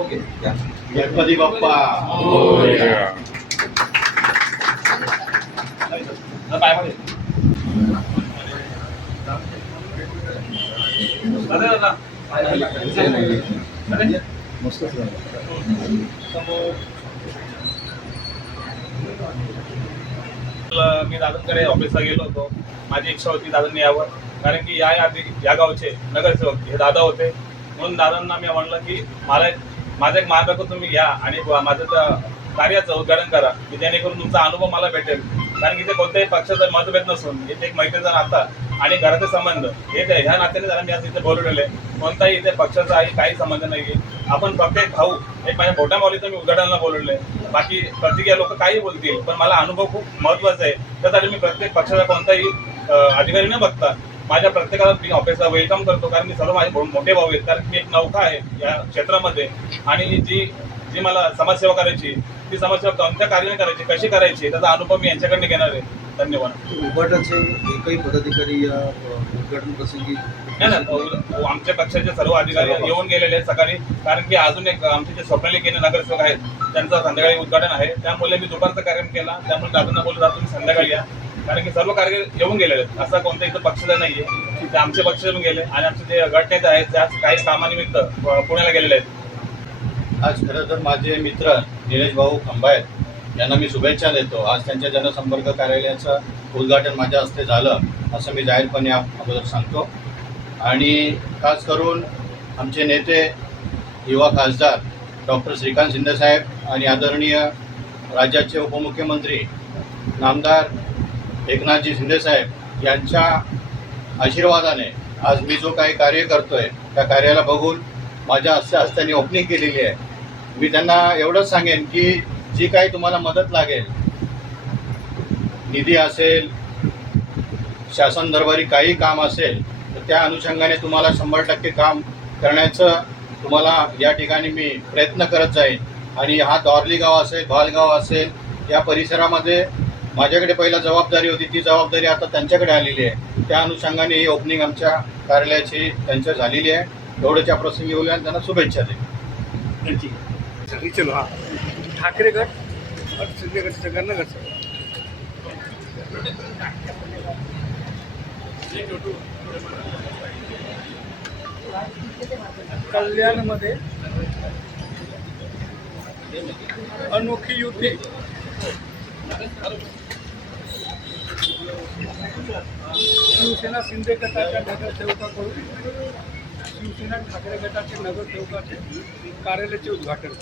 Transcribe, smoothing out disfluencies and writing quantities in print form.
Okay या. गणपती बाप्पा पायामध्ये दादा मस्तच झालं. मी दादांकडे ऑफिसला गेलो होतो. माझी इच्छा होती दादांनी यावं, कारण की या गावचे नगरसेवक हे दादा होते. म्हणून दादांना मी म्हणलं की माझा एक मार्ग तुम्ही घ्या आणि माझं कार्याचं उद्घाटन करा, की जेणेकरून तुमचा अनुभव मला भेटेल. कारण की ते कोणत्याही पक्षाचा मतभेद नसून इथे एक मैत्रीचा नाता आणि घराचे संबंध हे ह्या नात्याने जरा मी आज इथे बोलवलेले. कोणताही इथे पक्षाचा काही संबंध नाही. आपण फक्त एक भाऊ एक माझ्या मोठ्या माऊलीचं मी उद्घाटनाला बोलवले. बाकी प्रत्येक लोक काही बोलतील, पण मला अनुभव खूप महत्वाचा आहे. त्यासाठी मी प्रत्येक पक्षाचा कोणताही अधिकारी न बघता माझ्या प्रत्येकाला मी ऑफिसला वेलकम करतो, कारण मी सर्व माझे मोठे भाऊ आहेत. कारण मी एक नौका आहे या क्षेत्रामध्ये आणि जी मला समाजसेवा करायची, ती समाजसेवा कोणत्या कार्याने करायची, कशी करायची, त्याचा अनुभव मी यांच्याकडे घेणार आहे. धन्यवाद. उभाटाचे एकही पदाधिकारी या उद्घाटन प्रसंगी नाही, आमच्या पक्षाचे सर्व अधिकारी येऊन गेलेले आहेत सकाळी. कारण की अजून एक आमचे जे स्वप्नाली केंद्र नगरसेवक आहेत त्यांचं संध्याकाळी उद्घाटन आहे. त्यामुळे मी दुपारचा कार्यक्रम केला. त्यामुळे दादांना बोलत तुम्ही संध्याकाळी या, कारण की सर्व कार्य येऊन गेलेले आहेत. असा कोणता इथं पक्षाचा नाहीये. ते आमचे पक्ष येऊन गेले आणि आमचे जे गटनेते आहेत त्याच काही कामानिमित्त पुण्याला गेलेले आहेत. आज खरं तर माझे मित्र निलेश भाऊ खंबायत यांना मी शुभेच्छा देतो. आज त्यांच्या जनसंपर्क कार्यालयाचं उद्घाटन माझ्या हस्ते झालं असं मी जाहीरपणे अगोदर सांगतो. आणि खास करून आमचे नेते युवा खासदार डॉक्टर श्रीकांत शिंदेसाहेब आणि आदरणीय राज्याचे उपमुख्यमंत्री नामदार एकनाथजी शिंदेसाहेब यांच्या आशीर्वादाने आज मी जो काही कार्य करतोय त्या कार्याला बघून माझ्या हस्त्याने ओपनिंग केलेली आहे. मी त्यांना एवढंच सांगेन की जी काही तुम्हाला मदत लागेल, निधी असेल, शासन दरबारी काही काम असेल, तर त्या अनुषंगाने तुम्हाला 100% काम करण्याचं तुम्हाला या ठिकाणी मी प्रयत्न करत जाईन. आणि हा दौरली गाव असेल, भालगाव असेल, या परिसरामध्ये माझ्याकडे पहिला जबाबदारी होती, ती जबाबदारी आता त्यांच्याकडे आलेली आहे. त्या अनुषंगाने ही ओपनिंग आमच्या कार्यालयाची त्यांच्या झालेली आहे. एवढ्याच्या प्रसंगी बोलूया आणि त्यांना शुभेच्छा देईन. चलो हाँ ठाकरे गट और शिंदे गट से करना गट कल्याणमध्ये अनोखी युती शिवसेना शिंदे गटाच्या नगरसेवकाकडून शिवसेना ठाकरे गटाचे नगरसेवकाचे कार्यालयाचे उद्घाटन.